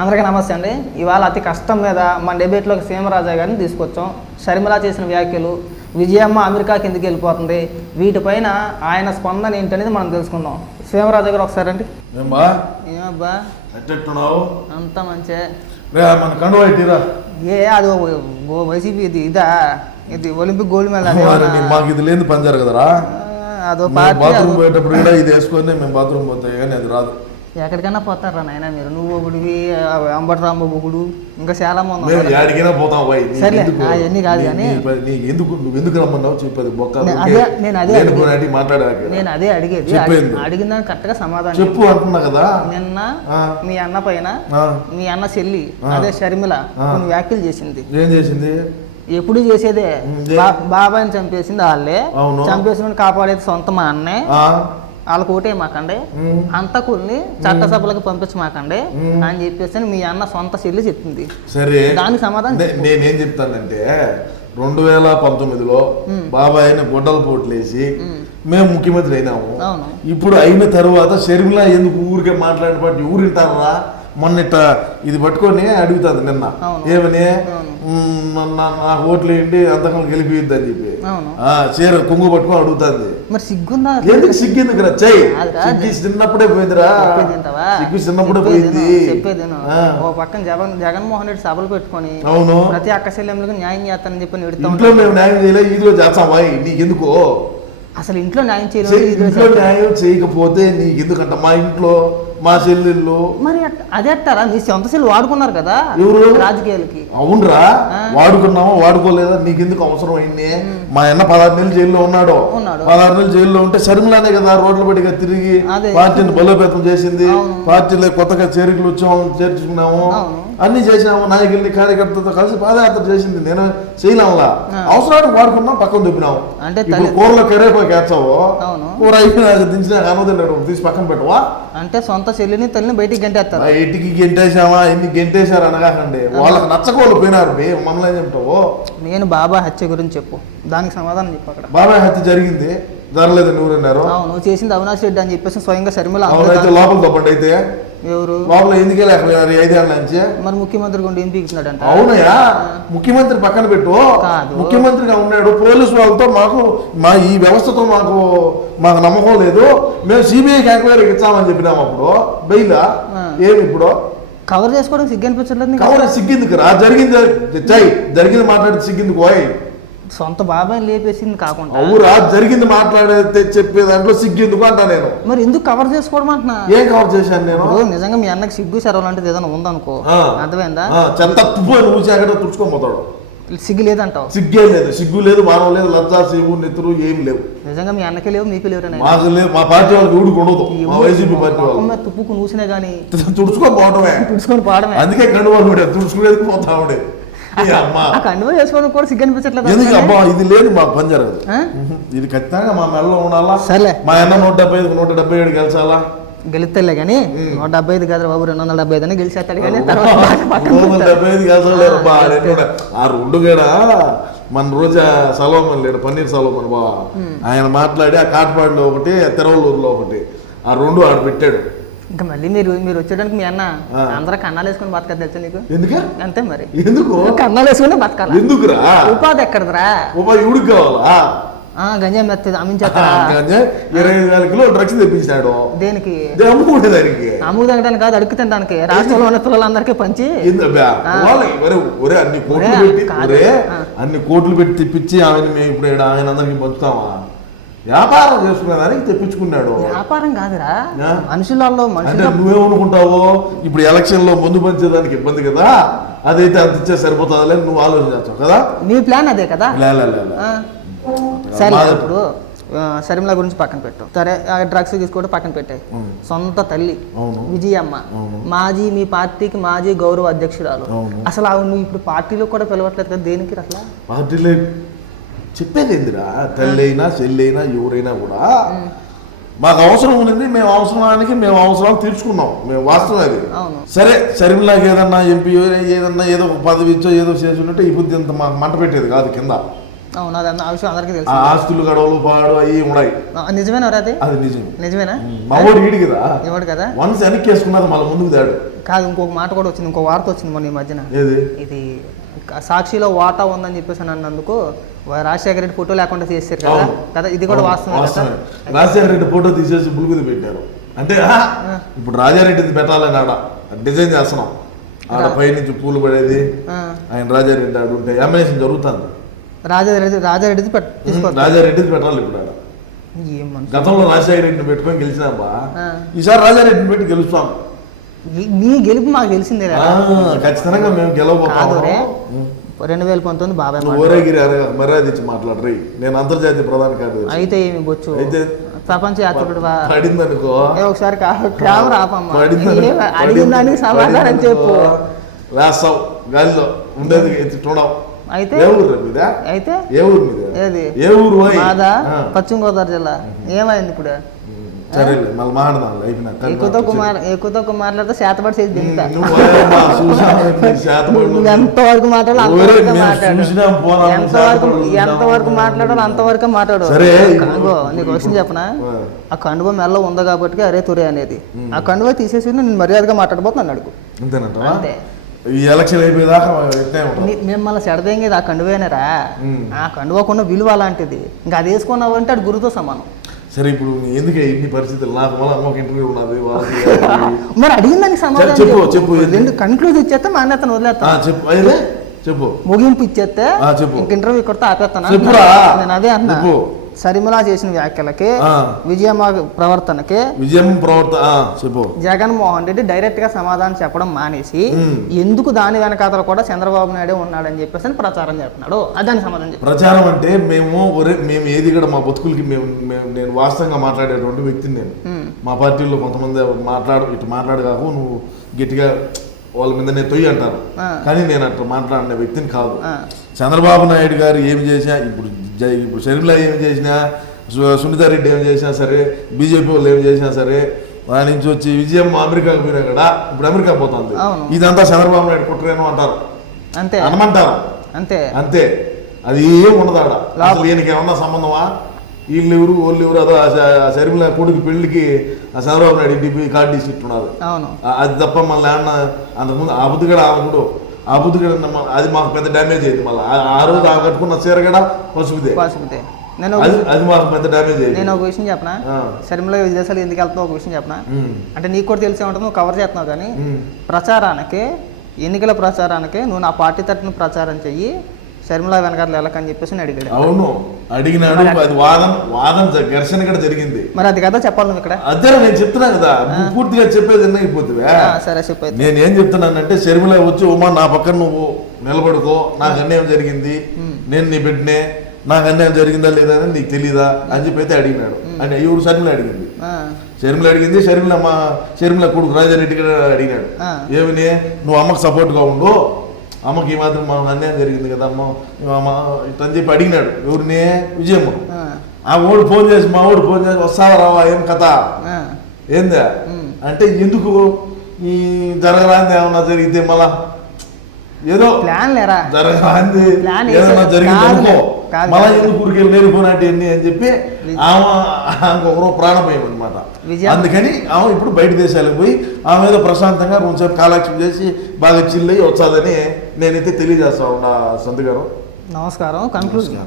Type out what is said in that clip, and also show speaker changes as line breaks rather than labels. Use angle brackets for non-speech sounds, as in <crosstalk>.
అందరికీ నమస్తే అండి. ఇవాళ అతి కష్టం మీద మన డెబేట్లోకి సీమరాజా గారిని తీసుకొచ్చాం. షర్మిల చేసిన వ్యాఖ్యలు విజయమ్మ అమెరికాకి ఎందుకు వెళ్ళిపోతుంది. వీటిపైన ఆయన స్పందన ఏంటనేది మనం తెలుసుకుందాం. సీమరాజా గారు ఒకసారి అండి ఏమబ్బా? అంతా మంచే. ఏ అది వైసీపీ ఇది ఇదా? ఇది ఒలింపిక్ గోల్డ్ మెడల్
మాకు ఇది లేని పని జరగదురా?
అదో
బాత్రూమ్ పోయేటప్పుడు కూడా ఇది వేసుకొని మేము బాత్రూమ్ పోతాయి కానీ అది రాదు.
ఎక్కడికైనా పోతారా నాయన మీరు? నువ్వు ఒకటివి అంబటి రాంబాబు ఒకడు ఇంకా చాలా మంది
పోతాం
సర్లే,
ఎందుకు?
అవన్నీ కాదు కానీ.
ఎందుకు నువ్వు ఎందుకు రమ్మన్నావు? చెప్పేది బొక్క
అదే- నేను అదే నేను అదే అడిగేది. అడిగిన దానికి కరెక్ట్గా సమాధానం
చెప్పు అంటున్నా కదా.
నిన్న. మీ అన్న పైన మీ అన్న చెల్లి. అదే షర్మిల. కొన్ని వ్యాఖ్యలు చేసింది.
ఏం చేసింది?
ఎప్పుడు చేసేదే? బాబాయిని చంపేసింది వాళ్ళే. చంపేసిన కాపాడేది సొంత మా అన్నే. వాళ్ళకి ఓటే మాకండి.
ఉమ్,
అంతకుల్ని చట్టసభలకు పంపించమాకండి. అని చెప్పేసి మీ అన్న సొంత చెల్లి చెప్పింది.
సరే.
దానికి సమాధానం
నేనేం చెప్తానంటే రెండు వేల పంతొమ్మిదిలో బాబాయ్ని గొడ్డల పోట్లేసి మేము. ముఖ్యమంత్రి అయినాము. ఇప్పుడు అయిన తర్వాత షర్మిల ఎందుకు ఊరికే మాట్లాడిన పాటు ఊరింటారా మొన్న ఇట్ట ఇది పట్టుకొని అడుగుతుంది నిన్న. ఏమని?
అవును.
"మ్మ్, నా- నాకు ఓట్లు వేయండి అంతకం గెలిపిద్ది అని చెప్పి. చీర కొంగు పట్టుకొని అడుగుతుంది.
మరి సిగ్గుందా?
ఎందుకు సిగ్గెందుకు రా? చై
కాదురా,
సిగ్గి చిన్నప్పుడే పోయిందిరా? సిగ్గు చిన్నప్పుడే పోయింది.
చెప్పేది ఓ పక్కన జగన్ జగన్మోహన్ రెడ్డి సభలు పెట్టుకొని
అవును.
ప్రతి అక్క చెల్లెమ్మలకు న్యాయం చేస్తానని చెప్పి నెడుతా
ఇంట్లో మేము న్యాయం చేయలే ఇదిలో చేస్తామా నీకెందుకు?
అసలు ఇంట్లో న్యాయం చేయలేదు
ఇంట్లో. న్యాయం చేయకపోతే నీకు ఎందుకంట మా ఇంట్లో? మా చెల్లెళ్ళు
మరి అదే అట్టారా మీ సొంత సెల్ వాడుకున్నారు కదా
ఎవరు?
రాజకీయాలకి.
అవునరా. వాడుకున్నామా వాడుకోలేదా? నీకెందుకు అవసరం అయింది? మా అన్న పదహారు నెలలు జైల్లో ఉన్నాడు. పదహారు నెలలు జైల్లో ఉంటే షర్మిలానే కదా రోడ్ల పడిగా తిరిగి. పార్టీని బలోపేతం చేసింది. పార్టీలో కొత్తగా చేరికలు వచ్చాము చేర్చుకున్నాము. అన్ని చేసినాము. నాయకుల్ని కార్యకర్తలతో కలిసి పాదయాత్ర చేసింది. నేను చేయలేంలా. అవసరానికి వాడుకున్నాం పక్కన దుబ్బినాము.
అంటే
ఇప్పుడు కూరలో కరేపాకు వేస్తావు కూర అయిపోయినాక దించినాక అన్నదిన్నాడు తీసి పక్కన పెట్టవా?
అంటే సొంత చెల్లిని తల్లిని బయటికి గంటేస్తారు.
ఇంటికి గెంటేసామా ఎన్ని గెంటేశారు అనగాకండి వాళ్ళకి నచ్చకోళ్ళు పోయినారు. బే చెప్తావు?
నేను బాబా హత్య గురించి చెప్పు. దానికి సమాధానం చెప్పు అక్కడ.
బాబాయ్ హత్య జరిగింది. జరలేదు ఎవరన్నారు
అవును నువ్వు చేసింది అవినాష్ రెడ్డి అని చెప్పేసి స్వయంగా
అవునైతే
దాన్ని-
లోపల తప్పండి అయితే
ఎవరు?
లోపల ఎందుకే ఈ ఐదేళ్ళ నుంచి?
మరి ముఖ్యమంత్రి గుండి ఏం పీకుతున్నాడంట
అవునయ్యా ముఖ్యమంత్రి పక్కన పెట్టు. ముఖ్యమంత్రిగా ఉన్నాడు పోలీసు వాళ్ళతో మాకు మా ఈ వ్యవస్థతో మాకు మాకు నమ్మకం లేదు. మేము సిబిఐకి ఎంక్వైరీకి ఇచ్చామని చెప్పినాము అప్పుడు. బెయిలా. ఏమి ఇప్పుడు?
కవర్ చేసుకోవడం సిగ్గు అనిపించట్లేదు నీకు?
కవర్ సిగ్గిందుకు రా జరిగింది చై జరిగింది మాట్లాడితే సిగ్గిందుకు పోయి
సొంత బాబాయ్ లేపేసింది కాకుండా.
అవురా జరిగింది మాట్లాడితే చెప్పే దాంట్లో సిగ్గెందుకు అంటా నేను.
మరి ఎందుకు కవర్ చేసుకోవడం అంటున్నా?
ఏం కవర్ చేశాను నేను?
నిజంగా మీ అన్నకి సిగ్గు సెరవు లాంటిది ఏదైనా ఉందనుకో. అర్థమైందా?
ఆ, చెత్త తుప్పు నువ్వు చేకట తుడుచుకోపోతాడు
సిగ్గు లేదంటావు?
సిగ్గే లేదు సిగ్గు లేదు మానవ లేదు లజ్జా సిగ్గు నెత్తురు ఏమి లేవు.
నిజంగా మీ అన్నకి లేవు మీకు లేవు
మాకు లేవు మా పార్టీ వాళ్ళకి ఊడికి ఉండదు మా వైసీపీ పార్టీ వాళ్ళు
తుప్పుకు నూసినా గానీ
తుడుచుకోపోవటమే
తుడుచుకొని పోవడమే.
అందుకే కండువాలు కూడా తుడుచుకునేది పోతా ఉండే. ఈ అమ్మ.
ఆ కండువ చేసుకోవడం కూడా సిగ్గు అనిపించట్లేదు?
ఎందుకు
అందుకనే.
అబ్బా ఇది లేదు మాకు పని జరగదు.
ఆ?
ఇది ఖచ్చితంగా మా మెడలో ఉండాలా?
సర్లే.
మా అన్న నూట డెబ్బై ఐదు నూట డెబ్బై ఏడు గెలిచాలా?
గెలుస్తలే కానీ నూట డెబ్బై ఐదు కదా బాబు రెండు వందల డెబ్బై ఐదు అని గెలిచేస్తాడు కానీ.
డెబ్బై ఐదు గెలిచలేరు ఆ రెండు కూడా. మన రోజా సలోమన్ లేడు పన్నీర్ సలోమన్ బా. ఆయన మాట్లాడి ఆ కాట్పాడిలో ఒకటి తిరువల్లూరులో ఒకటి ఆ రెండు ఆడు పెట్టాడు.
ఇంకా మళ్ళీ మీరు మీరు వచ్చేయడానికి మీ అన్న. అందరూ కన్నాలు వేసుకొని బతకదు తెలుసా నీకు?
ఎందుకు?
అంతే మరి.
ఎందుకు?
కన్నాలు వేసుకుని బతకాల?
ఎందుకురా?
ఉపాధి ఎక్కడదిరా?
ఉపాధి ఇవుడికి కావాలా?
ఆ, గంజాయి మెత్తది అమ్మించేస్తారా
ఇరవై ఐదు వేల కిలో డ్రగ్స్ తెప్పించాడు.
దేనికి?
అమ్ముకుంటే దానికి.
అమ్ముడు తినడానికి కాదు అడుగు తినడానికి. రాష్ట్రంలో ఉన్న పిల్లలందరికీ పంచి.
అన్ని కోట్లు పెట్టి. అన్ని కోట్లు పెట్టి తెప్పించి ఆమెను మేము ఇప్పుడు ఆయన అందరికి పంచుతామా? వ్యాపారం చేసుకునేదానికి తెప్పించుకున్నాడు.
వ్యాపారం కాదురా? మనుషులలో
అంటే నువ్వేమనుకుంటావు ఇప్పుడు ఎలక్షన్లో ముందు పంచేదానికి ఇబ్బంది కదా. అదైతే అంత ఇచ్చే సరిపోతుందిలే నువ్వు ఆలోచన చేస్తావు కదా?
మీ ప్లాన్ అదే కదా. సరే ఇప్పుడు షర్మిల గురించి పక్కన పెట్టు. సరే డ్రగ్స్ తీసుకోవడం పక్కన పెట్టాయి. సొంత తల్లి విజయమ్మ. మాజీ మీ పార్టీకి మాజీ గౌరవ అధ్యక్షురాలు. అసలు ఆవిడ నువ్వు ఇప్పుడు పార్టీలో కూడా పిలవట్లేదు కదా దేనికి అసలు?
పార్టీలో చెప్పేది ఏందిరా? తల్లి అయినా చెల్లి అయినా ఎవరైనా కూడా మాకు అవసరం ఉంది మేము అవసరానికి మేము అవసరాలు తీర్చుకున్నాం. మేము వాస్తవం అది. సరే షర్మిలాకి ఏదన్నా ఎంపీ ఏదన్నా ఏదో ఒక పదవి ఇచ్చో ఏదో చేసి ఉన్నట్టు ఈ బుద్ధి ఇంత మాకు మంట పెట్టేది కాదు కింద. ఆస్తులు గడవలు పాడు అవి ఉన్నాయి.
నిజమేనా అది?
అది నిజం
నిజమేనా?
మా వాడు ఈడు కదా. వన్స్ వెనక్కి వేసుకున్నది మళ్ళీ ముందుకు దాడు
కాదు ఇంకొక మాట కూడా వచ్చింది ఇంకో వార్త వచ్చింది మొన్న ఈ మధ్యన. ఇది సాక్షిలో వాటా ఉందని చెప్పేసి అని అన్నందుకు రాజశేఖర రెడ్డి ఫోటో లేకుండా చేశారు కదా. కదా? ఇది కూడా వాస్తవం.
రాజశేఖర రెడ్డి ఫోటో తీసేసి బుల్ మీద పెట్టారు. అంటే ఇప్పుడు రాజారెడ్డిది పెట్టాలని ఆడ డిజైన్ చేస్తున్నాం. ఆడ పైనుంచి పూలు పడేది ఆయన రాజారెడ్డి ఆడు ఉంటే ఎమ్మెల్యేషన్ జరుగుతుంది.
రాజారెడ్డి రాజారెడ్డిది
రాజారెడ్డిది పెట్టాలి ఇప్పుడు ఆడ. గతంలో రాజశేఖర రెడ్డిని పెట్టుకొని గెలిచినామా. ఈసారి రాజారెడ్డిని పెట్టి గెలుస్తాం.
మీ- మీ గెలుపు మాకు తెలిసిందే
ఖచ్చితంగా మేము గెలవబోతాము
రెండు వేల పంతొమ్మిది బాబాయ్
మర్యాద ఇచ్చి మాట్లాడరు నేను అంతర్జాతీయ ప్రధాన కార్యదర్శి.
అయితే ఏమి బొచ్చు?
అయితే
ప్రపంచ యాత్రికుడు ఒకసారి కా- కెమెరా ఆపమ్మా
పడింది
ఏం అడిగిన దానికి సమాధానం చెప్పు.
గాలిలో ఉండేది చూడవు.
అయితే?
ఏ ఊరు మీద?
అయితే?
ఏ ఊరు మీద?
ఏది?
ఏ ఊరు.
పశ్చిమ గోదావరి జిల్లా. ఏమైంది ఇప్పుడు?
సరేలే మళ్ళీ మాట్లాడదాం అయిపోయినాక.
ఎక్కువతో కుమార్ శాతపడి చేసి దిగుతా ఎంతవరకు మాట్లాడాలో ఎంతవరకు ఎంతవరకు. మాట్లాడాలో అంతవరకు మాట్లాడు. నీకు క్వశ్చన్ చెప్పనా?
ఆ.
కండువ మెల్ల ఉంది కాబట్టి అరే తురే అనేది. ఆ కండువ తీసేసి నేను మర్యాదగా మాట్లాడబోతున్నాను అడుగు. అంతే.
ఈ ఎలక్షన్ అయిపోయేదాకా
మిమ్మల్ని సెడదేంగేది ఆ కండువేనరా. ఆ కండువకున్న విలువ అలాంటిది. ఇంకా అది వేసుకున్నావు అంటే అది గురుతో సమానం.
సరే ఇప్పుడు ఎందుకే ఇన్ని పరిస్థితులు నాకు మళ్ళీ అమ్మకి ఇంటర్వ్యూ ఉన్నది <laughs>
మరి అడిగిన దానికి సమాధానం
చెప్పు,
చెప్పు. రెండు కన్క్లూజ్ ఇచ్చేస్తే మా
ఆ,
వదిలేస్తాను
చెప్పు చెప్పు
ముగింపు ఇచ్చేస్తే
చెప్పు.
ఇంక ఇంటర్వ్యూ ఇక్కడితో ఆపేస్తాను. నేను అదే అన్నా. సరిమలా చేసిన వ్యాఖ్యలకి
ఆ.
విజయమ్మ ప్రవర్తనకి
విజయం ప్రవర్త ఆ, చెప్పు
జగన్మోహన్ రెడ్డి డైరెక్ట్గా సమాధానం చెప్పడం మానేసి. ఎందుకు దాని వెనకాతల కూడా చంద్రబాబు నాయుడు ఉన్నాడని చెప్పేసి అని ప్రచారం చేస్తున్నాడు అదని సమాధానం
ప్రచారం అంటే మేము మేము ఏది కూడా మా బతుకులకి మేము నేను వాస్తవంగా మాట్లాడేటువంటి వ్యక్తిని నేను. మా పార్టీలో కొంతమంది మాట్లాడు ఇటు మాట్లాడు కాకు నువ్వు గట్టిగా వాళ్ళ మీద నేను తొయ్యి అంటారు
ఆ.
కానీ నేను అట్లా మాట్లాడిన వ్యక్తిని కాదు. చంద్రబాబు నాయుడు గారు ఏం చేసినా ఇప్పుడు జై ఇప్పుడు షర్మిల ఏం చేసినా సునీతారెడ్డి ఏం చేసినా సరే బీజేపీ వాళ్ళు ఏం చేసినా సరే దాని నుంచి వచ్చి విజయం అమెరికాకు పోయినా కదా ఇప్పుడు అమెరికా పోతుంది. ఇదంతా చంద్రబాబు నాయుడు కుట్రేను అంటారు.
అంతే.
అనమంటారు.
అంతే.
అంతే. అది ఏం ఉండదు ఆడ. అసలు ఈయనకి ఏమన్నా సంబంధమా? వీళ్ళు ఎవరు వాళ్ళు ఎవరు అదో ఆ శ- ఆ షర్మిల కొడుకు పెళ్ళికి ఆ చంద్రబాబు నాయుడు ఇంటికి పోయి కార్డు తీసి ఇట్టున్నారు. అది తప్ప మళ్ళీ అన్న అంతకుముందు ఆ బుద్ధిగడ ఆమెడు ఆ బుద్ధిగడ అది మాకు పెద్ద డ్యామేజ్ అయింది మళ్ళీ. ఆ- రోజు ఆ కట్టుకున్న చీర కూడా పసుపుదే.
నేను ఒక-
అది మాకు పెద్ద డ్యామేజ్ అయింది.
నేను ఒక విషయం చెప్పనా. శర్మిల విదేశాలు ఎందుకు వెళ్తావు ఒక విషయం చెప్పనా? అంటే నీకు కూడా తెలిసే ఉంటుంది నువ్వు కవర్ చేస్తున్నావు కానీ. ప్రచారానికి ఎన్నికల ప్రచారానికి నువ్వు నా పార్టీ తరఫున ప్రచారం చెయ్యి షర్మిల వెనకాల వెళ్ళకని చెప్పేసి అడిగాడు.
అవును. అడిగినాడు. అది వాదన వాదన ఘర్షణ కూడా జరిగింది.
మరి అది కదా చెప్పాలి నువ్వు ఇక్కడ?
అదే నేను చెప్తున్నా కదా. నువ్వు పూర్తిగా చెప్పేది వినకపోతువే
ఆ, సరే చెప్పు అయితే.
నేను ఏం చెప్తున్నానంటే షర్మిల వచ్చి ఉమా నా పక్కన నువ్వు నిలబడుకో. నాకు అన్యాయం జరిగింది. నేను నీ బిడ్డనే. నాకు అన్యాయం జరిగిందా లేదా అని నీకు తెలీదా? అని చెప్పి అయితే అడిగినాడు అంటే ఎవరు షర్మిల అడిగింది. షర్మిల అడిగింది. షర్మిల మా షర్మిల కొడుకు రాజారెడ్డి కూడా అడిగినాడు.
ఆ.
ఏమని? నువ్వు అమ్మకు సపోర్ట్గా ఉండు. అమ్మకి ఈ మాత్రం మా అన్యాయం జరిగింది కదా అమ్మ. ఇట్లని చెప్పి అడిగినాడు. ఎవరిని? విజయమ్మ.
ఆ,
ఓడు ఫోన్ చేసి మా ఓడు ఫోన్ చేసి వస్తావా రావా? ఏం కథ? ఏందా. అంటే ఎందుకు ఈ జరగరాంది ఏమన్నా జరిగితే మళ్ళా? ఏదో
ప్లాన్ లేరా?
జరగరాంది ఏదన్నా జరిగింది అనుకో మళ్ళా. ఎందుకు ఊరికి నేర్పునాటి అన్ని అని చెప్పి ఆమె ఇంకొకరు ప్రాణభయం అనమాట అందుకని ఆమె ఇప్పుడు బయట దేశాలకు పోయి ఆమె ఏదో ప్రశాంతంగా కొంచెంసేపు కాలక్షేపం చేసి బాగా చిల్లయి వచ్చాదని నేనైతే తెలియజేస్తా ఉన్నా సంత్ గారు.
నమస్కారం. కన్క్లూజన్